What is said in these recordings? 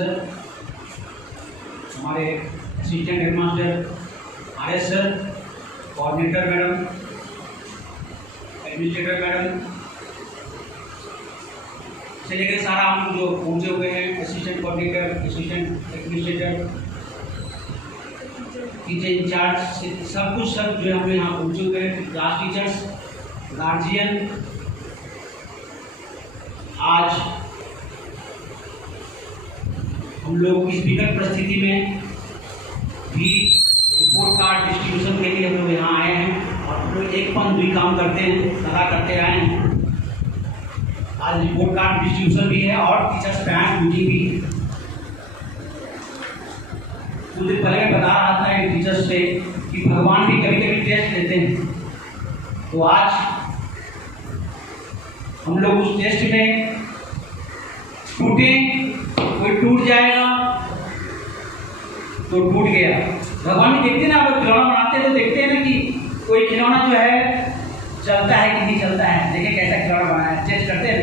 Sir, हमारे assistant headmaster RS sir, coordinator madam, administrator madam से लेकर सारा हम जो पहुँचे हुए हैं, assistant coordinator, assistant administrator, teacher in charge से सब कुछ सब जो हम लोग यहाँ पहुँचे हुए हैं, क्लास टीचर्स, गार्जियन। आज हम लोग इस विकट परिस्थिति में भी रिपोर्ट कार्ड डिस्ट्रीब्यूशन के लिए हम लोग यहाँ आए हैं और हम लोग एक पंथ भी काम करते हैं, सदा करते आए हैं। आज रिपोर्ट कार्ड डिस्ट्रीब्यूशन भी है और टीचर्स पैरेंट मीटिंग भी है। कुछ दिन पहले मैं बता रहा था इन टीचर्स से कि भगवान भी कभी कभी टेस्ट लेते हैं, तो आज हम लोग उस टेस्ट में टूटे, कोई टूट जाएगा तो टूट गया। भगवान भी देखते हैं ना, अगर खिलौना बनाते हैं तो देखते हैं ना कि कोई खिलौना जो है चलता है कि नहीं चलता है, देखिए कैसा खिलौना बना है, टेस्ट करते हैं।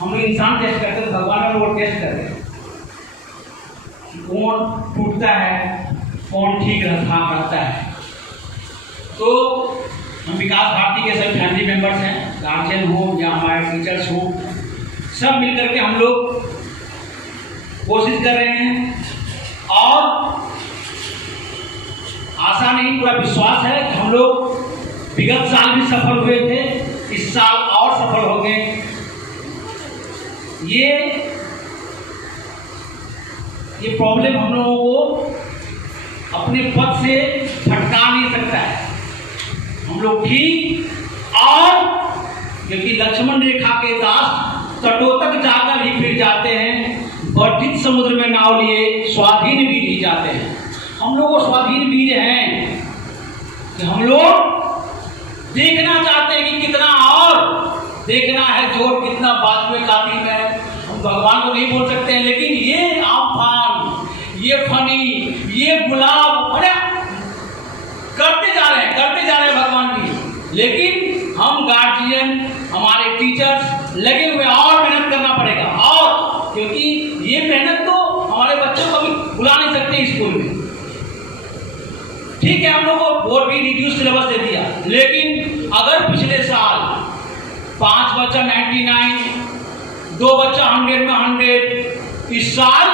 हम लोग इंसान टेस्ट करते हैं, भगवान लोग टेस्ट करते हैं कौन टूटता है, कौन ठीक रहता है। तो हम विकास भारती के सभी फैमिली मेंबर्स हैं, गार्जियन हो या हमारे टीचर्स हो, सब मिलकर के हम लोग कोशिश कर रहे हैं और आशा नहीं पूरा विश्वास है कि हम लोग विगत साल भी सफल हुए थे, इस साल और सफल हो गए। ये प्रॉब्लम हम लोगों को अपने पद से भटका नहीं सकता है। हम लोग ठीक और क्योंकि लक्ष्मण रेखा के दास तटों तक जाकर ही फिर जाते हैं, वर्धित समुद्र में नाव लिए स्वाधीन वीर ही जाते हैं। हम लोग वो स्वाधीन वीर हैं कि हम लोग देखना चाहते हैं कि कितना और देखना है जोर कितना बाजू में कातिल में है। हम भगवान को नहीं बोल सकते हैं, लेकिन ये आमफान, ये फनी, ये गुलाब अरे करते जा रहे हैं भगवान की। लेकिन हम गार्जियन, हमारे टीचर्स लगे हुए, और मेहनत करना पड़ेगा। और क्योंकि ये मेहनत तो हमारे बच्चों को भी बुला नहीं सकते स्कूल में। ठीक है, हम लोग को बोर्ड भी रिड्यूस सिलेबस दे दिया, लेकिन अगर पिछले साल 5 बच्चा 99, 2 बच्चा 100 में 100, इस साल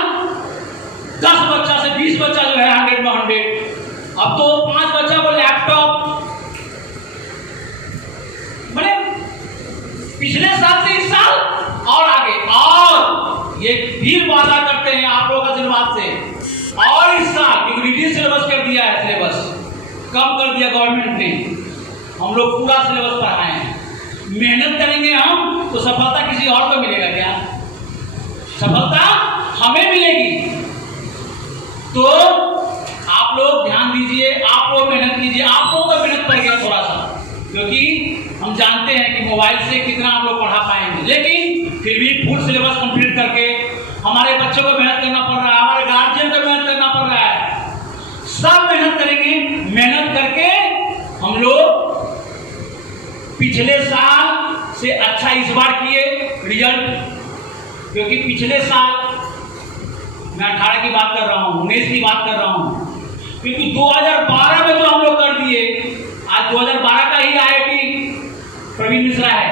10 बच्चा से 20 बच्चा जो है 100 में 100, अब तो 5 बच्चा को लैपटॉप, मतलब पिछले साल से इस साल और आगे। और ये फिर वादा करते हैं आप लोगों का सिलेबस से, और इस साल क्योंकि रिड्यूस सिलेबस कर दिया है, सिलेबस कम कर दिया गवर्नमेंट ने, हम लोग पूरा सिलेबस पढ़ाए हैं। मेहनत करेंगे हम तो सफलता किसी और को मिलेगा क्या? सफलता हमें मिलेगी। तो आप लोग ध्यान दीजिए, आप लोग मेहनत कीजिए। आप लोगों का मेहनत पड़ गया थोड़ा सा, क्योंकि हम जानते हैं कि मोबाइल से कितना आप लोग पढ़ा पाएंगे, लेकिन फिर भी फुल सिलेबस कंप्लीट करके हमारे बच्चों को मेहनत करना पड़ रहा है, हमारे गार्जियन को मेहनत करना पड़ रहा है। सब मेहनत करेंगे, मेहनत करके हम लोग पिछले साल से अच्छा इस बार किए रिजल्ट। क्योंकि पिछले साल मैं 18 की बात कर रहा हूँ, 19 की बात कर रहा हूँ, क्योंकि 2012 में जो हम लोग कर दिए, आज 2012 का ही IIT प्रवीण मिश्रा है,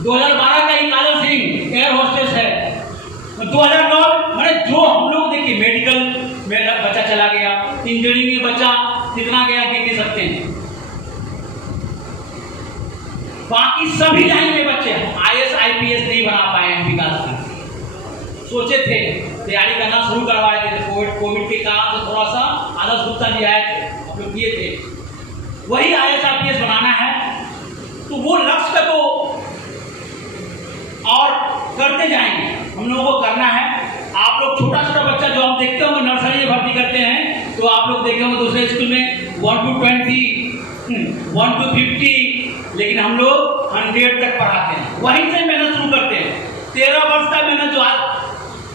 2012 का ही काजल सिंह एयर होस्टेस है, 2009 मैंने जो हम लोग देखिए मेडिकल में बच्चा चला गया, इंजीनियरिंग में बच्चा कितना गया गिन नहीं सकते हैं। बाकी सभी लाइन में बच्चे IAS IPS नहीं बना पाए हैं। विकास का सोचे थे, तैयारी करना शुरू करवाए थे, कोविड के कारण से थोड़ा सा आदर्श गुप्ता जी आए थे, हम लोग किए थे, वही IAS IPS बनाना है। तो वो लक्ष्य को और करते जाएंगे, हम लोगों को करना है। आप लोग छोटा छोटा बच्चा जो हम देखते होंगे नर्सरी में भर्ती करते हैं, तो आप लोग देखे होंगे दूसरे स्कूल में 1 to 20, 1 to 50, लेकिन हम लोग 100 तक पढ़ाते हैं, वहीं से मेहनत शुरू करते हैं। 13 वर्ष का मेहनत जो आज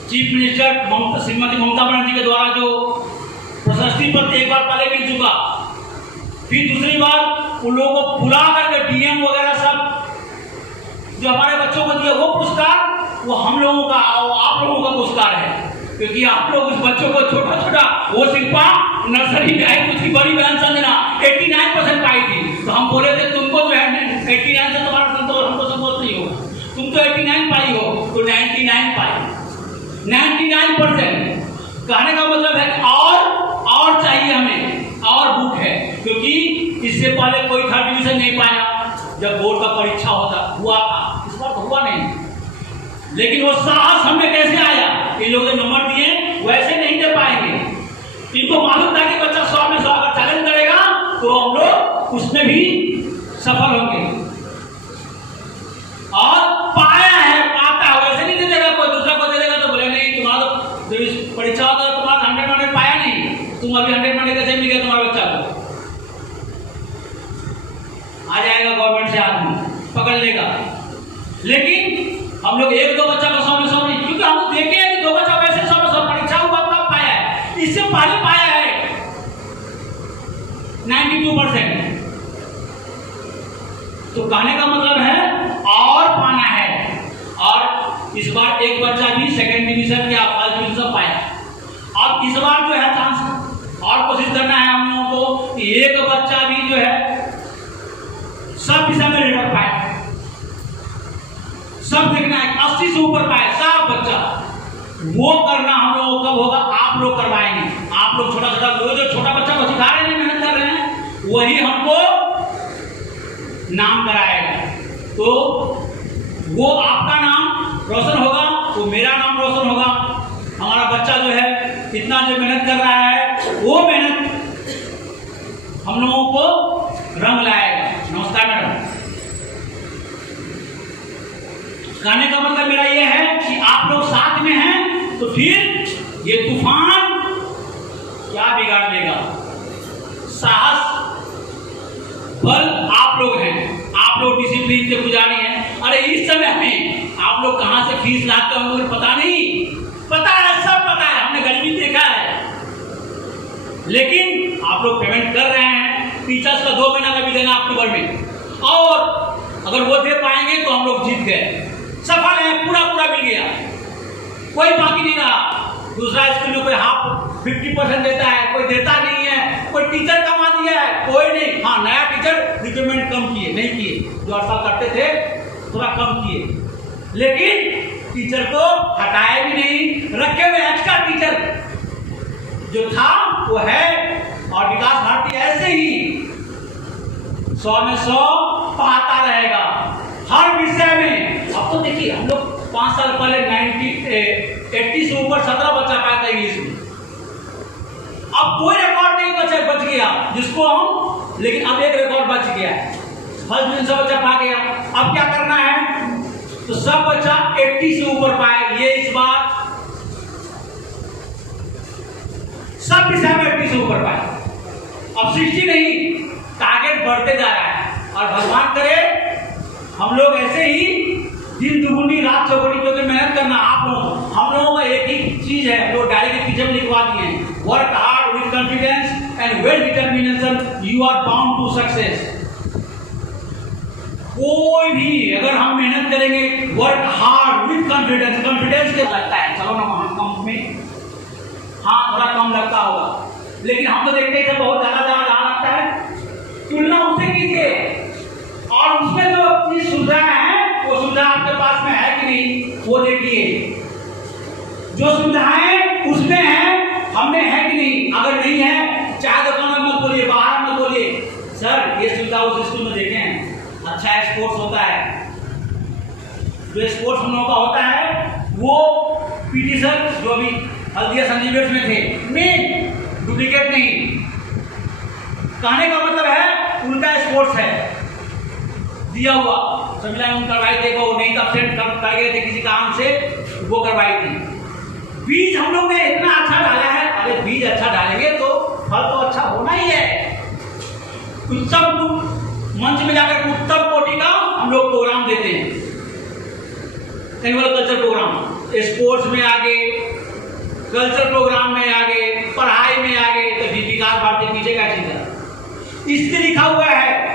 चीफ मिनिस्टर श्रीमती ममता बनर्जी के द्वारा जो प्रशस्ति पत्र एक बार पहले मिल चुका, फिर दूसरी बार उन लोगों को बुला करके DM वगैरह सब जो हमारे बच्चों को दिया वो पुरस्कार वो हम लोगों का और आप लोगों का पुरस्कार है, क्योंकि आप लोग उस बच्चों को छोटा छोटा, वो शिल्पा नर्सरी में आई, कुछ बड़ी बहन संजना 89% पाई थी, तो हम बोले थे तुमको जो है 89 से तुम्हारा संतोष, हमको संतोष नहीं हो, तुम तो 89 पाई हो, तो 99 पाई, 99%। कहने का मतलब है और चाहिए हमें, और भूख है, क्योंकि इससे पहले कोई 3rd डिवीजन नहीं पाया जब बोर्ड का परीक्षा हुआ था, इस बार तो हुआ नहीं, लेकिन वो साहस हमें कैसे आया, इन लोगों ने नंबर दिए वैसे नहीं दे पाएंगे, इनको मालूम था कि बच्चा 100 में 100 अगर चैलेंज करेगा तो हम लोग उसमें भी सफल होंगे, और पाया है, पाता है, वैसे नहीं दे देगा, कोई दूसरा को दे देगा तो बोले नहीं तुम्हारा तो परीक्षा होता है तुम्हारा 100 पाया नहीं, तुम अभी 100 कैसे मिल गया तुम्हारे बच्चा को, आ जाएगा गवर्नमेंट से आदमी पकड़ लेगा, लेकिन हम लोग 1-2 बच्चा को 100 में 100 नहीं, क्योंकि हम लोग देखे हैं कि 2 बच्चा वैसे 100 में 100 परीक्षा हुआ तब पाया है, इससे पहले पाया है 92%। तो कहने का मतलब है और पाना है, और इस बार एक बच्चा भी 2nd डिवीजन या 1st डिवीजन पाया, अब इस बार जो है चांस और कोशिश करना है हम लोगों को कि एक बच्चा भी जो है सब विषय में रिजल्ट पाए, सब देखना है 80 से ऊपर पाए सब बच्चा, वो करना हम लोगों कब होगा, आप लोग करवाएंगे, आप लोग छोटा छोटा जो छोटा बच्चा को सिखा रहे हैं, मेहनत कर रहे हैं, वही हमको नाम कराएगा, तो वो आपका नाम रोशन होगा, तो मेरा नाम रोशन होगा, हमारा बच्चा जो है इतना जो मेहनत कर रहा है वो मेहनत हम लोगों को रंग लाएगा। नमस्कार मैडम। कहने का मतलब मेरा ये है कि आप लोग साथ में हैं तो फिर ये तूफान क्या बिगाड़ लेगा, साहस बल आप लोग हैं, आप लोग डिसिप्लिन के पुजारी हैं। अरे इस समय में आप लोग कहां से फीस लाते हो मुझे पता नहीं, पता है, सब पता है, हमने गरीबी देखा है, लेकिन आप लोग पेमेंट कर रहे हैं, टीचर्स का 2 महीना का भी देना अक्टूबर में, और अगर वो दे पाएंगे तो हम लोग जीत गए, सफल है, पूरा मिल गया, कोई बाकी नहीं रहा। दूसरा स्कूल में कोई 50% देता है, कोई देता नहीं है, कोई टीचर कमा दिया है, कोई नहीं, हाँ नया टीचर रिक्रूटमेंट कम किए, नहीं किए, जो 8 साल करते थे थोड़ा कम किए, लेकिन टीचर को हटाया भी नहीं, रखे हुए एक्स्ट्रा टीचर जो था वो है, और विकास भारती ऐसे ही 100 में 100 पढ़ाता रहेगा हर विषय में। अब तो देखिए हम लोग 5 साल पहले 80 से ऊपर 17 बच्चा पाया था इंग्लिश में, अब कोई रिकॉर्ड नहीं बच गया जिसको हम, लेकिन अब एक रिकॉर्ड बच गया है, 1st डिवीजन से बच्चा पा गया। अब क्या करना है, तो सब बच्चा 80 से ऊपर पाए, ये इस बार सब विषय में 80 से ऊपर पाए, अब 60 नहीं, टारगेट बढ़ते जा रहा है, और भगवान करे हम लोग ऐसे ही दिन दुगुनी रात चौगुनी क्योंकि मेहनत करना। आप लोग, हम लोगों का एक ही चीज है, जो डायरी के पीछे लिखवा दिए हैं, work hard with confidence and well determination you are bound to success. कोई भी अगर हम मेहनत करेंगे, work hard with confidence, confidence के लगता है, चलो ना वहां कम में, हाँ थोड़ा कम लगता होगा, लेकिन हम तो देखते हैं बहुत ज्यादा लगता है, तुलना उससे कीजिए, और उसमें जो चीज सुविधाएं हैं वो सुविधा आपके पास में है कि नहीं, वो देखिए, जो सुविधाएं उसमें है हम में है कि नहीं, अगर नहीं है चाहे दुकान में मत बोलिए, बाहर मत बोलिए, सर ये सुविधा उस स्कूल में देखे हैं, अच्छा स्पोर्ट्स होता है, जो स्पोर्ट्स हम लोगों का होता है वो पीटी सर जो भी हल्दिया संजीवियर्स में थे, मेन डुप्लीकेट नहीं, कहने का मतलब है उनका स्पोर्ट्स है दिया हुआ, समझ उन करवाई थे, वो नहीं एब्सेंट कर गए थे किसी काम से, वो करवाई थी। बीज हम लोग ने इतना अच्छा डाला है, अरे बीज अच्छा डालेंगे तो फल तो अच्छा होना ही है। उत्तम मंच में जाकर उत्तम कोटि का हम लोग प्रोग्राम देते हैं, एनुअल कल्चर प्रोग्राम, स्पोर्ट्स में आगे, कल्चर प्रोग्राम में आगे, पढ़ाई में आगे, तो विकास भारती पीछे का चीज है, इसमें लिखा हुआ है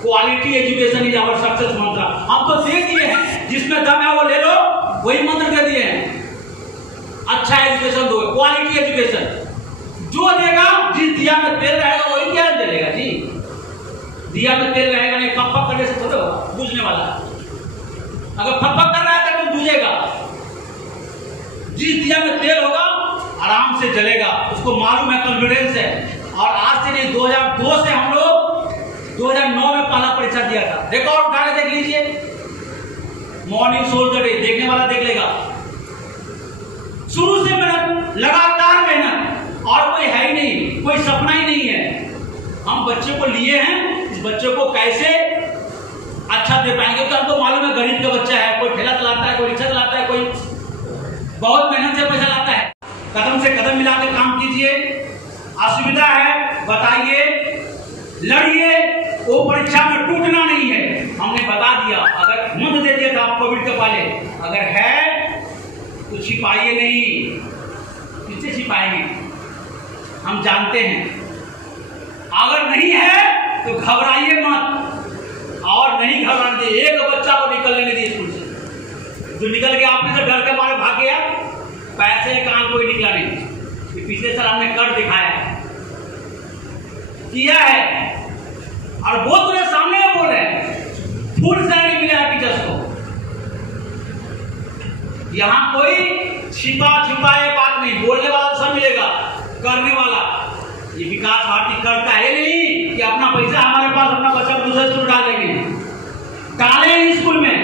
quality education is our success मंत्र। हम तो देख दिए हैं, जिसमें दम है वो ले लो, वही मंत्र दे दिए हैं, अच्छा एजुकेशन दो, क्वालिटी एजुकेशन। जो देगा, जिस दिया में तेल रहेगा वही ज्ञान देगा जी। दिया में तेल रहेगा नहीं, फक फक करने से थोड़ा होगा बुझने वाला। अगर फक फक कर रहा है तो बुझेगा। जिस दिया में तेल होगा आराम से जलेगा, उसको मालूम है, कॉन्फिडेंस है। और आज से नहीं, 2002 से हम लोग 2009 में पहला परीक्षा दिया था। रिकॉर्ड उठा के देख लीजिए, मॉर्निंग सोल्जर डे, देखने वाला देख लेगा। शुरू से मेहनत, लगातार मेहनत, और कोई है ही नहीं, कोई सपना ही नहीं है। हम बच्चे को लिए हैं, इस बच्चे को कैसे अच्छा दे पाएंगे, तो हमको मालूम है गरीब का बच्चा है, कोई ठेला चलाता है, कोई रिक्शा चलाता है, कोई बहुत मेहनत से पैसा लाता है। कदम से कदम मिला के काम कीजिए। असुविधा है बताइए, लड़िए, वो परीक्षा में टूटना नहीं है। हमने बता दिया, अगर मंत्र दे दिया था कोविड के पहले, अगर है तो छिपाइए नहीं। किससे छिपाएंगे, हम जानते हैं। अगर नहीं है तो घबराइए मत, और नहीं घबराने दे। एक बच्चा को निकलने नहीं दिए स्कूल से, जो निकल गया आपने से डर के मारे भाग गया, पैसे कान कोई निकला नहीं। पिछले साल हमने कर दिखाया किया है, और वो तुझे सामने बोल रहे हैं फुल सैलरी मिला है टीचर्स को। यहां कोई छिपा छुपाए बात नहीं, बोलने वाला सब मिलेगा, करने वाला। ये विकास भारती करता है नहीं कि अपना पैसा हमारे पास, अपना बच्चा दूसरे स्कूल डाल देंगे, डाले स्कूल में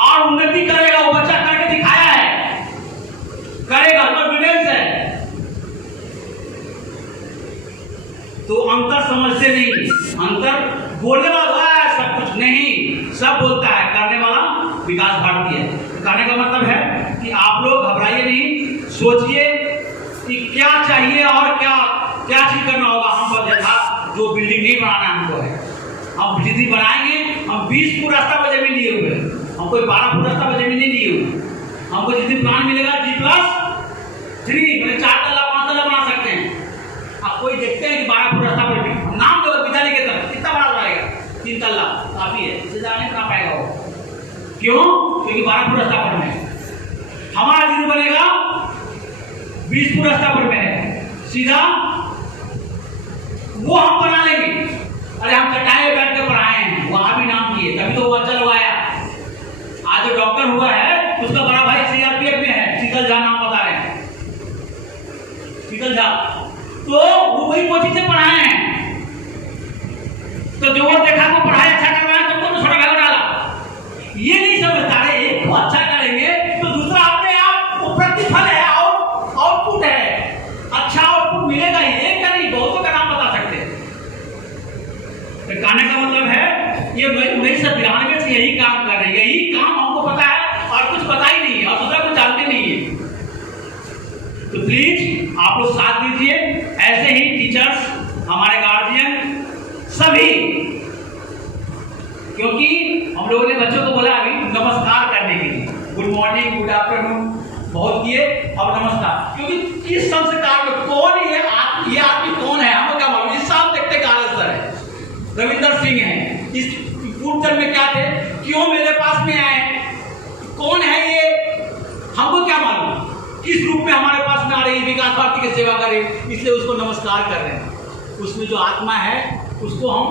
और उन्नति करेगा। वो बच्चा करके दिखाया है, करेगा, कॉन्फिडेंस है। तो अंतर समझते नहीं, अंतर बोलने वाला है सब कुछ नहीं, सब बोलता है, करने वाला विकास भारती है। कहने का मतलब है कि आप लोग घबराइए नहीं, सोचिए कि क्या चाहिए और क्या क्या चीज करना होगा। हम देखा जो बिल्डिंग नहीं बनाना हमको है, हम बिल्डिंग बनाएंगे। हम 20 फुट रास्ता पर जमीन लिए हुए, हम कोई 12 फुट रास्ता पर जमीन नहीं लिए हुए। हमको जितनी प्लान मिलेगा G+3 मतलब 4 तल्ला 5 तल्ला बना सकते हैं। आप कोई देखते हैं कि 12 फुट रास्ता पर भी नाम दो विद्यालय के तरफ कितना बड़ा बनाएगा, 3 तल्ला काफी है, इससे ज्यादा नहीं बना पाएगा वो। क्यों? क्योंकि 12 फुट रास्ता पर में हमारा जिन बनेगा 20 फुट रास्ता पर में है, सीधा वो हम बना लेंगे। अरे हम चटाई में बैठ के पढ़ाए हैं, वहां भी नाम किए, तभी तो वो बच्चा लोग आया। आज जो डॉक्टर हुआ है उसका बड़ा भाई CRPF में है, शीतल झा नाम बता रहे हैं, शीतल झा। तो वो वही कोचिंग से पढ़ाए हैं। तो जो वो देखा वो पढ़ाई अच्छा कर रहा है तो उनको छोटा भाग डाला। ये नहीं समझता है एक को अच्छा करेंगे तो दूसरा अपने आप वो प्रतिफल है और आउटपुट है, अच्छा आउटपुट मिलेगा ही। एक का नहीं, बहुतों का नाम बता सकते हैं। तो कहने का मतलब है ये 1993 से यही काम कर रहे हैं, यही काम हमको पता है और कुछ पता ही नहीं है और दूसरा कुछ जानते नहीं है। तो प्लीज आप लोग साथ दीजिए, ऐसे ही टीचर्स, हमारे गार्जियन सभी, क्योंकि हम लोगों ने बच्चों को बोला अभी नमस्कार करने के लिए, गुड मॉर्निंग, गुड आफ्टरनून बहुत किए, अब नमस्कार। क्योंकि इस संस्कार में कौन ये आदमी कौन है हमें क्या मालूम। इस साल देखते सर है, रविंदर सिंह है, इस पूर्व में क्या थे, क्यों मेरे पास में आए, कौन है ये, हमको क्या मालूम। किस रूप में हमारे पास में आ रही विकास भारती की सेवा करे, इसलिए उसको नमस्कार कर रहे हैं। उसमें जो आत्मा है उसको हम,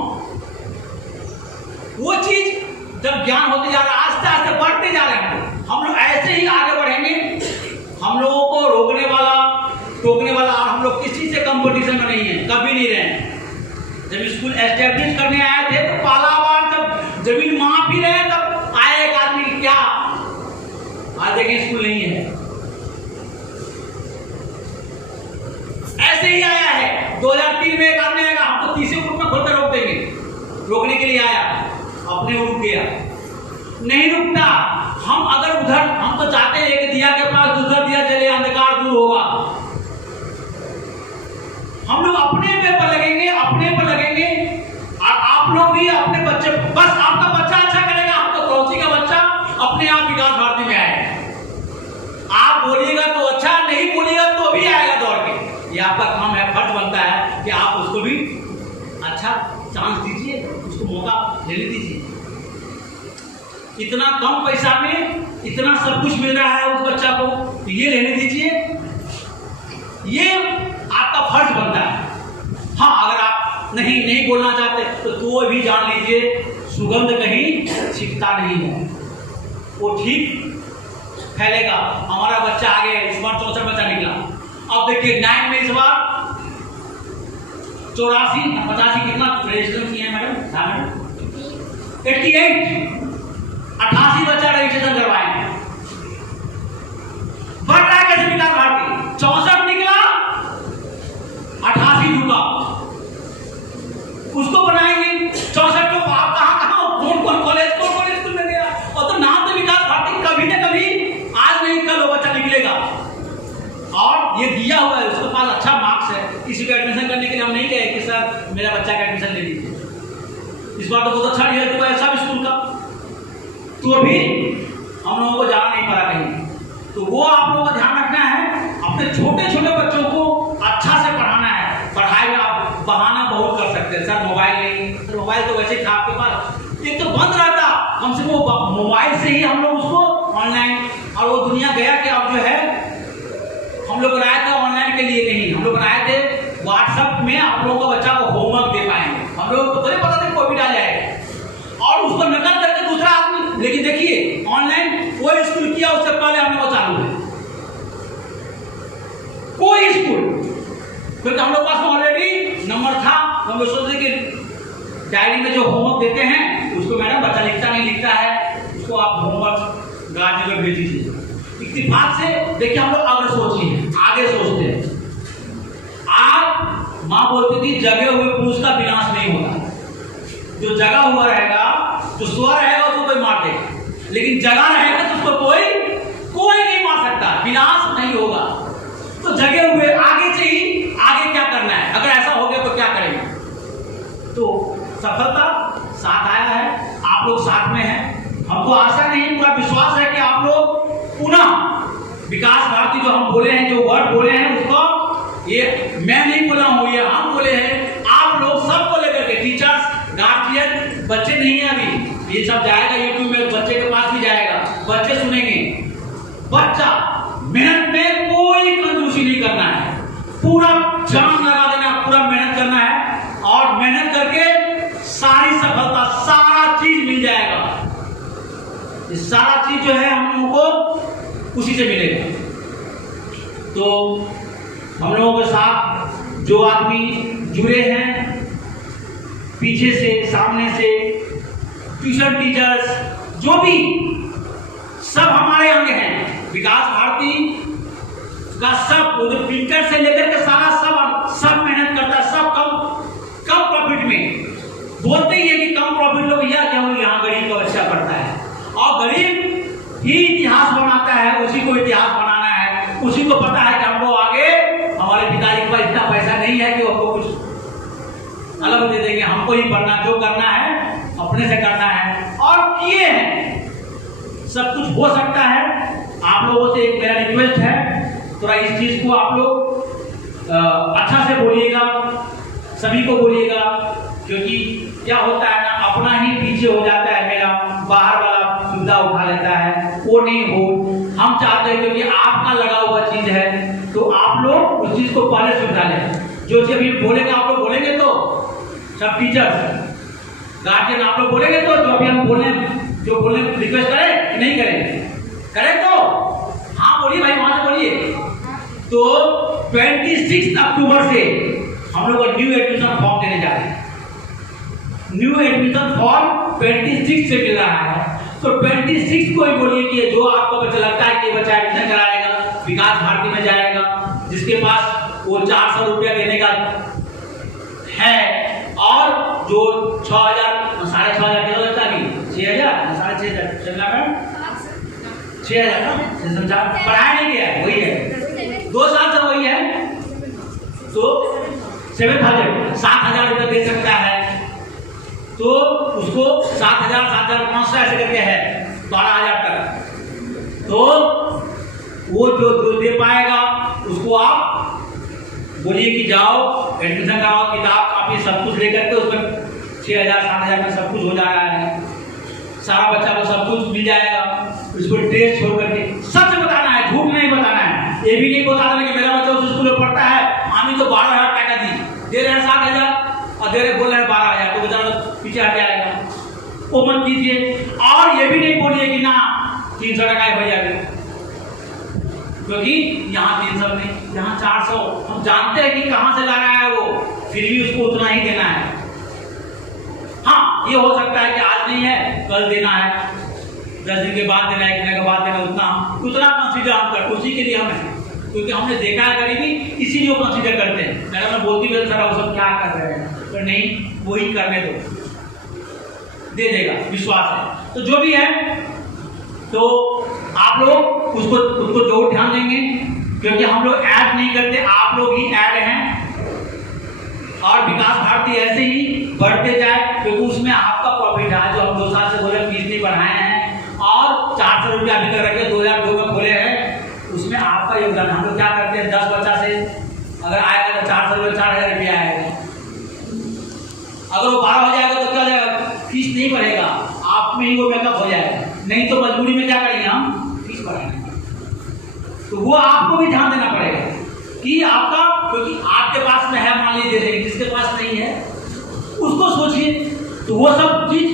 वो चीज जब ज्ञान होते जा रहा है, आस्ते आस्ते बढ़ते जा रहे हैं। हम लोग ऐसे ही आगे बढ़ेंगे। हम लोगों को रोकने वाला, टोकने वाला, और हम लोग किसी से कंपटीशन में नहीं है, कभी नहीं रहे। जब स्कूल एस्टेब्लिश करने आए थे तो पहला बार जब जमीन माप ही रहे तब आए एक आदमी, क्या आज देखें स्कूल नहीं है, ऐसे ही आया है। 2003 में एक आदमी आएगा, हमको 30 फुट में खोलकर रोक देंगे, रोकने के लिए आया, अपने रुक गया, नहीं रुकता। हम अगर उधर, हम तो चाहते हैं एक दिया के पास दूसरा दिया चले, अंधकार दूर होगा। हम लोग अपने पे लगेंगे, अपने पर लगेंगे, और आप लोग भी अपने बच्चे, बस आपका बच्चा अच्छा करेगा, आपका पड़ोसी का बच्चा अपने आप विकास भारती में आएगा। आप बोलिएगा तो अच्छा, नहीं बोलिएगा तो भी आएगा दौड़ के। ये आपका काम है, फर्ज बनता है कि आप उसको भी अच्छा चांस दीजिए, उसको मौका लेने दीजिए। इतना कम पैसा में इतना सब कुछ मिल रहा है उस बच्चा को, तो ये लेने दीजिए, ये आपका फर्ज बनता है। हाँ, अगर आप नहीं बोलना चाहते तो भी जान लीजिए सुगंध कहीं छिपता नहीं है, वो ठीक फैलेगा। हमारा बच्चा आगे इस बार 64 बच्चा निकला। अब देखिए 9 में इस बार 84 85 कितना रजिस्ट्रेशन किए हैं मैडम? 88 88 बच्चा रजिस्ट्रेशन करवाए हैं। बढ़ रहा है कैसे विकास भारती? 64 निकला, 88 रुका, उसको बनाएंगे 64 को। आप कहां कौन कॉलेज स्कूल में गया, और तो नाम तो विकास भारती, कभी ना कभी आज नहीं कल वो बच्चा निकलेगा। और ये दिया हुआ है, उसके पास अच्छा मार्क्स है, किसी को एडमिशन करने के लिए हम नहीं कहे कि सर मेरा बच्चा का एडमिशन ले लीजिए। इस बार तो बहुत अच्छा रिजल्ट हुआ है सब स्कूल का, तो भी हम लोगों को जाना नहीं पड़ा कहीं। तो वो आप लोगों को ध्यान रखना है, अपने छोटे छोटे बच्चों को अच्छा से पढ़ाना है। पढ़ाई में आप बहाना बहुत कर सकते हैं, सर मोबाइल नहीं, सर मोबाइल तो वैसे था आपके पास, ये तो बंद रहता, कम से कम मोबाइल से ही हम लोग उसको ऑनलाइन। और वो दुनिया गया कि अब जो है हम लोग बनाए थे ऑनलाइन के लिए नहीं, हम लोग बनाए थे व्हाट्सएप में आप लोगों का बच्चा को होमवर्क दे पाएंगे। हम लोगों को तो नहीं पता था कोई भी डाल जाएगा और उसको नकल करके दूसरा आदमी। लेकिन देखिए ऑनलाइन कोई स्कूल किया उससे पहले हम लोग चालू है, कोई स्कूल, क्योंकि हम लोग पास ऑलरेडी नंबर था। हम लोग सोचते कि डायरी में जो होमवर्क देते हैं उसको मैडम बच्चा लिखता है, उसको आप होमवर्क गार्जियन में भेज दीजिए। इत्तेफाक से देखिए हम लोग अगर सोचिए, आगे सोचते हैं। आज माँ बोलती थी जगे हुए पुरुष का विनाश नहीं होता, जो जगा हुआ रहेगा, जो सोया रहेगा उसको कोई मार देगा, लेकिन जगा रहेगा तो उसको कोई नहीं मार सकता, विनाश नहीं होगा। तो जगे हुए आगे से ही आगे क्या करना है, अगर ऐसा हो गया तो क्या करेंगे? तो सफलता साथ आया है, आप लोग साथ में हैं। हमको आशा नहीं, पूरा विश्वास है कि आप लोग पुनः विकास भारती जो हम बोले हैं, जो वर्ड बोले हैं, उसको ये मैं नहीं बोला हूं, ये हम बोले हैं। आप लोग सबको लेकर के, टीचर्स, गार्जियन, बच्चे नहीं है अभी, ये सब जाएगा यूट्यूब में, बच्चे के पास भी जाएगा, बच्चे सुनेंगे। बच्चा मेहनत में कोई कंजूसी नहीं करना है, पूरा जान लगा देना, पूरा मेहनत करना है, और मेहनत करके सारी सफलता, सारा चीज मिल जाएगा। ये सारा चीज जो है हम लोगों को उसी से मिलेगा। तो हम लोगों के साथ जो आदमी जुड़े हैं, पीछे से, सामने से, ट्यूशन टीचर्स, जो भी सब हमारे अंग हैं। विकास भारती का सब प्रिंटर से लेकर के सारा सब मेहनत करता है, सब कम प्रॉफिट में। बोलते ही है कि कम प्रॉफिट लो भैया, क्या हो, यहाँ गरीब का बच्चा पढ़ता है, और गरीब ही इतिहास बनाता है, उसी को इतिहास बनाना है, उसी को पता है कि हमको आगे हमारे पिताजी के पास इतना पैसा नहीं है कि वो कुछ अलग दे देंगे, हमको ही पढ़ना, जो करना है अपने से करना है, और किए हैं। सब कुछ हो सकता है। आप लोगों से एक मेरा रिक्वेस्ट है, थोड़ा इस चीज को आप लोग अच्छा से बोलिएगा, सभी को बोलिएगा, क्योंकि क्या होता है ना, अपना ही पीछे हो जाता है मेरा, बाहर वाला मुद्दा उठा लेता है, वो नहीं हो। हम चाहते हैं क्योंकि आपका लगा हुआ चीज है, तो आप लोग उस चीज को पहले सुलझा लें। जो अभी बोलेगा, आप लोग बोलेंगे तो सब टीचर्स, गार्जियन आप लोग बोलेंगे तो, जो अभी हम जो बोलने रिक्वेस्ट करें कि नहीं करें तो हाँ बोलिए भाई, वहां से बोलिए। तो 26 अक्टूबर से हम लोग न्यू एडमिशन फॉर्म देने जा रहे हैं। न्यू एडमिशन फॉर्म 26 से मिल रहा है, तो 26 को ही बोलिए कि जो आपको बच्चा लगता है कि बच्चा एडमिशन कराएगा, विकास भारती में जाएगा, जिसके पास वो 400 रुपया देने का है, और जो 6,000 6,500 कितना लगता है, 6,000 6,500 चलना है, 6,000 पढ़ाया नहीं गया, वही है, 2 साल से वही है, तो 7,000 रुपया दे सकता है। तो उसको 7,000 7,500 ऐसे करके है 12,000 तक। तो वो जो दे पाएगा उसको आप बोलिए कि जाओ एडमिशन कराओ, किताब कापी सब कुछ लेकर के, उसमें 6,000 7,000 में सब कुछ हो जा रहा है, सारा बच्चा को सब कुछ मिल जाएगा। उसको ड्रेस छोड़ करके सच बताना है, झूठ नहीं बताना है। ये भी नहीं बता देना कि मेरा बच्चा उस स्कूल में पढ़ता है, आमी तो 12,000 टका दी, दे रहे हैं 7,000 और दे रहे बोल रहे हैं 12,000, तो बेचारा पीछे हट जाएगा। वो मत कीजिए। और ये भी नहीं बोलिए कि ना 300 टका है भैया, क्योंकि यहाँ 300 नहीं, यहाँ 400। हम जानते हैं कि कहाँ से ला रहा है वो, फिर भी उसको उतना ही देना है। हाँ, ये हो सकता है कि आज नहीं है कल देना है, 10 दिन के बाद देना है, 1 महीने के बाद देना, उतना कंसीडर हम करते, उसी के लिए हम हैं, क्योंकि हमने देखा है गरीबी, इसीलिए वो कंसीडर करते हैं। मैडम बोलती है सर वो सब क्या कर रहे हैं, तो नहीं, वही करने दो, दे देगा, विश्वास है। तो जो भी है, तो आप लोग उसको जरूर ध्यान देंगे, क्योंकि हम लोग ऐड नहीं करते, आप लोग ही ऐड हैं। और विकास भारती ऐसे ही बढ़ते जाए, क्योंकि उसमें आपका प्रॉफिट है। जो हम 2 साल से बोले फीस नहीं बढ़ाए हैं और 400 रुपया अभी तक रखे 2002 में खोले हैं, उसमें आपका योगदान। हम लोग क्या करते हैं, 10 बच्चा से अगर आएगा तो 400 रुपये 4,000 रुपया आएगा। अगर वो 12 हो जाएगा तो क्या हो जाएगा, फीस नहीं बढ़ेगा, आप में ही वो मेकअप हो जाएगा। नहीं तो मजबूरी में क्या करेंगे, हम फीस बढ़ाएंगे। तो वो आपको भी ध्यान देना पड़ेगा कि आपका, क्योंकि आपके पास में है, मान लीजिए देंगे, जिसके पास नहीं है उसको सोचिए। तो वो सब चीज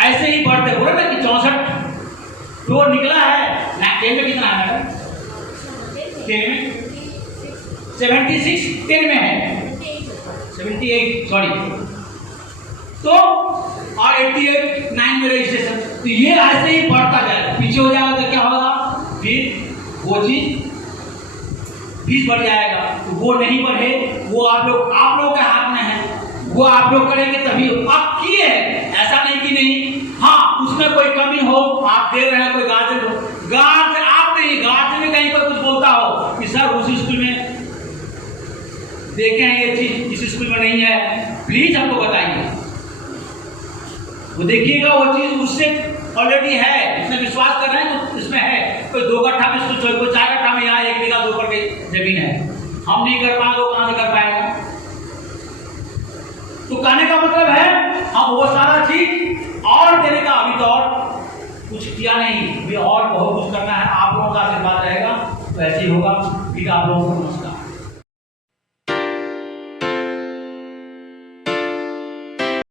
ऐसे ही बढ़ते, बोले ना कि 64 फ्लोर निकला है ना, टेन में कितना है मैडम, 10 में 76, 10 में है 78, सॉरी, तो और 88, 9 में रजिस्ट्रेशन। तो ये ऐसे ही बढ़ता जाएगा, पीछे हो जाएगा तो क्या होगा, फिर वो चीज फीस बढ़ जाएगा। तो वो नहीं बढ़े, वो आप लोग के हाथ में है, वो आप लोग करेंगे तभी। आप किए हैं, ऐसा नहीं कि नहीं, हाँ उसमें कोई कमी हो, आप दे रहे हैं, कोई गार्जियन हो, गार्जियन आप नहीं, गार्जियन में कहीं पर कुछ बोलता हो कि सर उस स्कूल में देखे हैं ये चीज, इस स्कूल में नहीं है, प्लीज हमको बताइए। वो देखिएगा वो चीज उससे ऑलरेडी है, इसमें विश्वास कर रहे हैं तो इसमें है। कोई 2 कट्ठा में स्कूल, कोई 4 कट्ठा में यहाँ 1 बीघा 2 एकड़ की जमीन है, हम नहीं कर पाए तो कहां से कर पाएगा। तो कहने का मतलब है हम वो सारा चीज और देने का, अभी तो और कुछ किया नहीं, अभी और बहुत कुछ करना है। आप लोगों का आशीर्वाद रहेगा तो ऐसे ही होगा। ठीक है, आप लोगों को